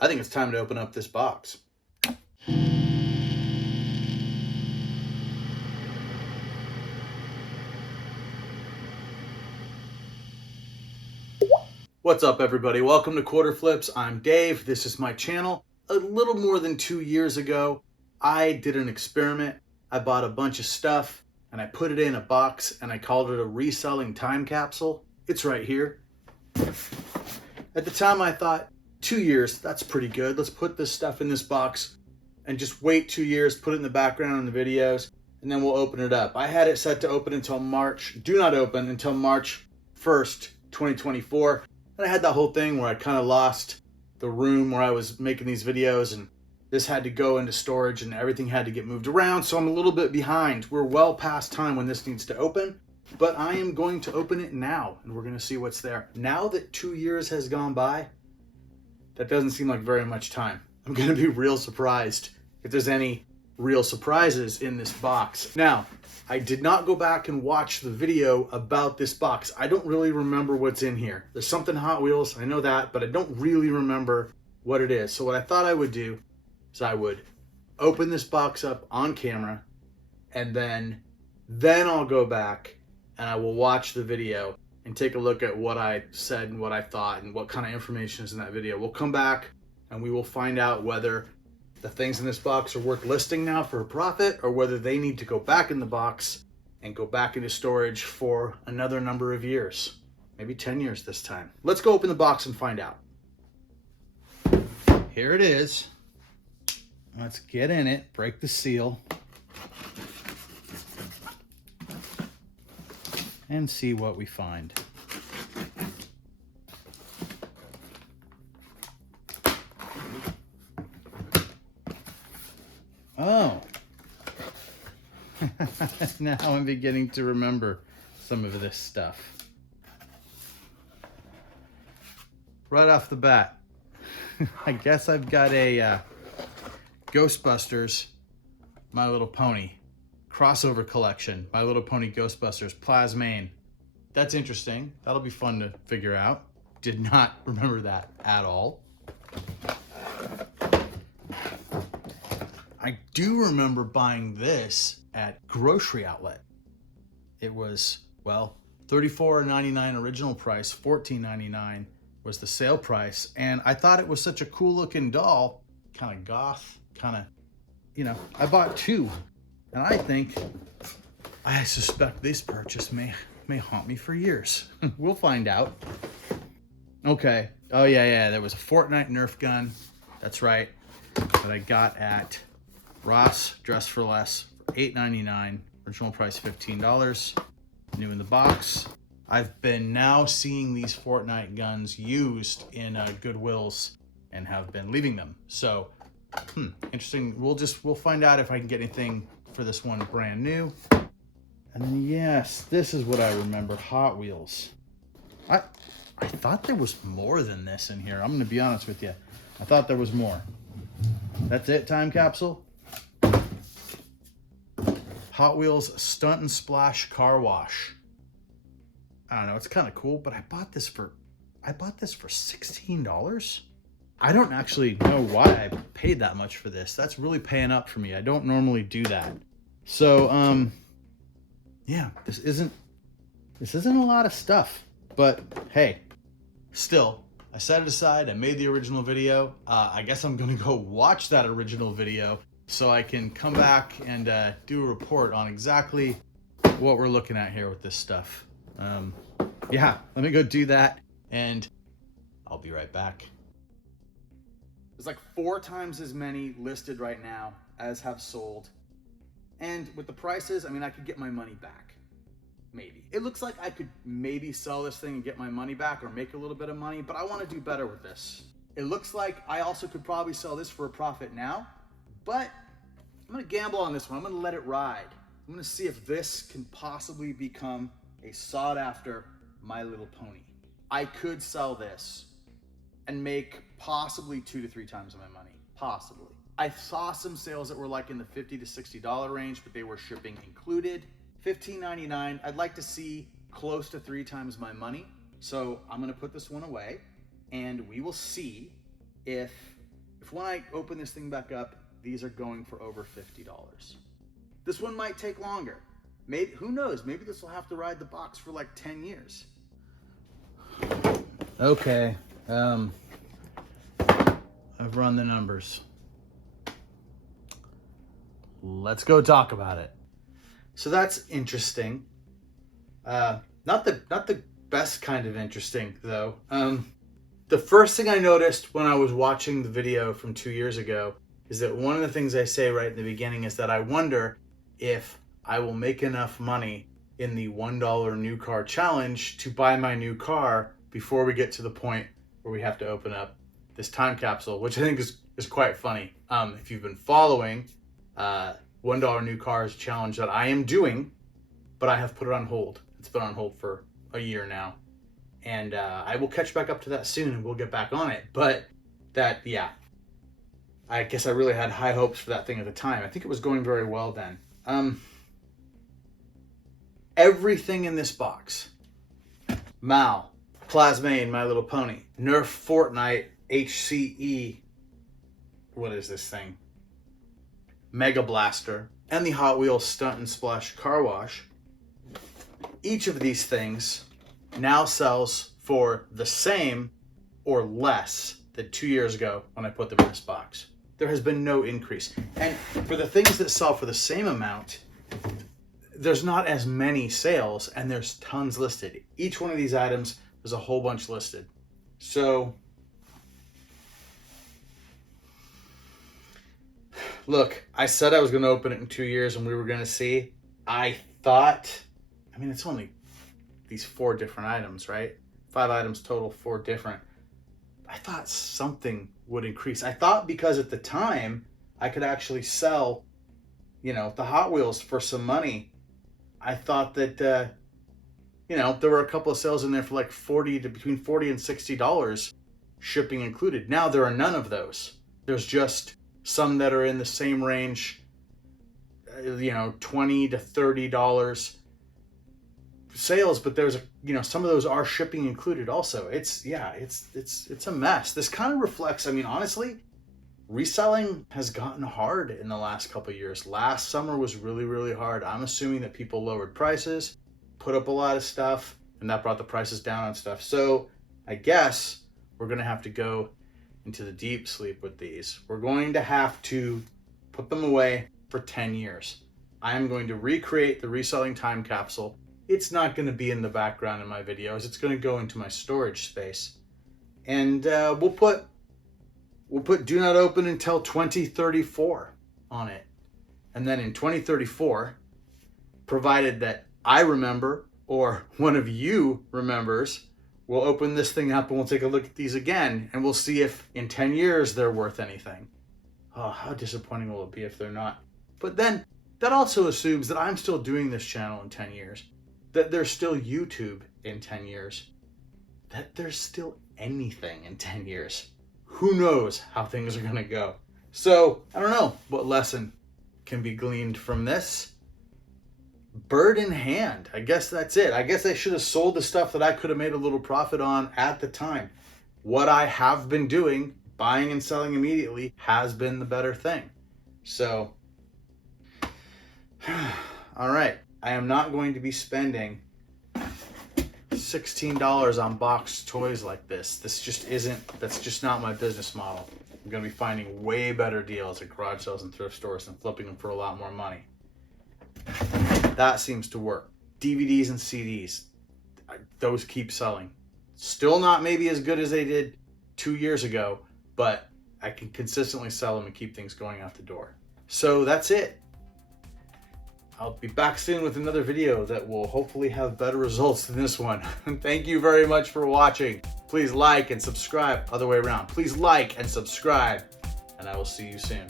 I think it's time to open up this box. What's up, everybody? Welcome to Quarter Flips. I'm Dave. This is my channel. A little more than 2 years ago, I did an experiment. I bought a bunch of stuff and I put it in a box and I called it a reselling time capsule. It's right here. At the time I thought 2 years, that's pretty good. Let's put this stuff in this box and just wait 2 years, put it in the background in the videos, and then we'll open it up. I had it set to open until March, do not open until March 1st, 2024. And I had that whole thing where I kind of lost the room where I was making these videos, and this had to go into storage and everything had to get moved around. So I'm a little bit behind. We're well past time when this needs to open, but I am going to open it now and we're going to see what's there. Now that 2 years has gone by, that doesn't seem like very much time. I'm going to be real surprised if there's any real surprises in this box. Now, I did not go back and watch the video about this box. I don't really remember what's in here. There's something Hot Wheels, I know that, but I don't really remember what it is. So what I thought I would do is I would open this box up on camera, and then I'll go back and I will watch the video and take a look at what I said and what I thought and what kind of information is in that video. We'll come back and we will find out whether the things in this box are worth listing now for a profit, or whether they need to go back in the box and go back into storage for another number of years, maybe 10 years this time. Let's go open the box and find out. Here it is. Let's get in it, break the seal, and see what we find. Oh, now I'm beginning to remember some of this stuff. Right off the bat, I guess I've got a Ghostbusters My Little Pony crossover collection. My Little Pony Ghostbusters Plasmane. That's interesting. That'll be fun to figure out. Did not remember that at all. I do remember buying this at grocery outlet. It was, well, $34.99 original price, $14.99 was the sale price. And I thought it was such a cool looking doll, kind of goth, kind of, you know, I bought two. And I suspect this purchase may haunt me for years. We'll find out. Okay. Oh yeah, there was a Fortnite Nerf gun. That's right. That I got at Ross, Dress for Less, for $8.99, original price $15, new in the box. I've been now seeing these Fortnite guns used in Goodwills and have been leaving them. So, interesting. We'll find out if I can get anything for this one brand new. And then yes, this is what I remember, Hot Wheels. I thought there was more than this in here. I'm going to be honest with you. I thought there was more. That's it, time capsule? Hot Wheels Stunt and Splash Car Wash. I don't know, it's kind of cool, but I bought this for $16. I don't actually know why I paid that much for this. That's really paying up for me. I don't normally do that. So, yeah, this isn't a lot of stuff, but hey, still, I set it aside. I made the original video. I guess I'm gonna go watch that original video so I can come back and do a report on exactly what we're looking at here with this stuff. Yeah, let me go do that and I'll be right back. There's like 4 times as many listed right now as have sold. And with the prices, I mean, I could get my money back. Maybe. It looks like I could maybe sell this thing and get my money back or make a little bit of money, but I want to do better with this. It looks like I also could probably sell this for a profit now, but I'm going to gamble on this one. I'm going to let it ride. I'm going to see if this can possibly become a sought after My Little Pony. I could sell this and make possibly 2 to 3 times my money. Possibly. I saw some sales that were like in the $50 to $60 range, but they were shipping included. $15.99, I'd like to see close to 3 times my money. So I'm gonna put this one away and we will see if when I open this thing back up, these are going for over $50. This one might take longer. Maybe, who knows? Maybe this will have to ride the box for like 10 years. Okay, I've run the numbers. Let's go talk about it. So that's interesting. Not the best kind of interesting though. The first thing I noticed when I was watching the video from 2 years ago is that one of the things I say right in the beginning is that I wonder if I will make enough money in the $1 new car challenge to buy my new car before we get to the point where we have to open up this time capsule, which I think is quite funny. If you've been following, $1 new car is a challenge that I am doing, but I have put it on hold. It's been on hold for a year now. And I will catch back up to that soon and we'll get back on it. But that, yeah, I guess I really had high hopes for that thing at the time. I think it was going very well then. Everything in this box, Mal, Plasmane, My Little Pony, Nerf Fortnite, HCE, what is this thing? Mega Blaster, and the Hot Wheels Stunt and Splash Car Wash. Each of these things now sells for the same or less than 2 years ago when I put them in this box. There has been no increase. And for the things that sell for the same amount, there's not as many sales and there's tons listed. Each one of these items, there's a whole bunch listed. So, look, I said I was going to open it in 2 years and we were going to see. I thought, I mean, it's only these 4 different items, right? 5 items total, 4 different. I thought something would increase. I thought because at the time I could actually sell, you know, the Hot Wheels for some money. I thought that, there were a couple of sales in there for like between $40 and $60, shipping included. Now there are none of those. There's just some that are in the same range, $20 to $30 sales, but there's some of those are shipping included also. It's a mess. This kind of reflects, I mean, honestly, reselling has gotten hard in the last couple of years. Last summer was really, really hard. I'm assuming that people lowered prices, put up a lot of stuff, and that brought the prices down on stuff. So I guess we're going to have to go into the deep sleep with these. We're going to have to put them away for 10 years. I'm going to recreate the reselling time capsule. It's not going to be in the background in my videos. It's going to go into my storage space. And we'll put do not open until 2034 on it. And then in 2034, provided that I remember or one of you remembers, we'll open this thing up and we'll take a look at these again. And we'll see if in 10 years they're worth anything. Oh, how disappointing will it be if they're not? But then that also assumes that I'm still doing this channel in 10 years. That there's still YouTube in 10 years. That there's still anything in 10 years. Who knows how things are going to go? So, I don't know what lesson can be gleaned from this. Bird in hand. I guess that's it. I guess I should have sold the stuff that I could have made a little profit on at the time. What I have been doing, buying and selling immediately, has been the better thing. So, all right. I am not going to be spending $16 on boxed toys like this. That's just not my business model. I'm going to be finding way better deals at garage sales and thrift stores and flipping them for a lot more money. That seems to work. DVDs and CDs, those keep selling. Still not maybe as good as they did 2 years ago, but I can consistently sell them and keep things going out the door. So that's it. I'll be back soon with another video that will hopefully have better results than this one. Thank you very much for watching. Please like and subscribe. Other way around. Please like and subscribe, and I will see you soon.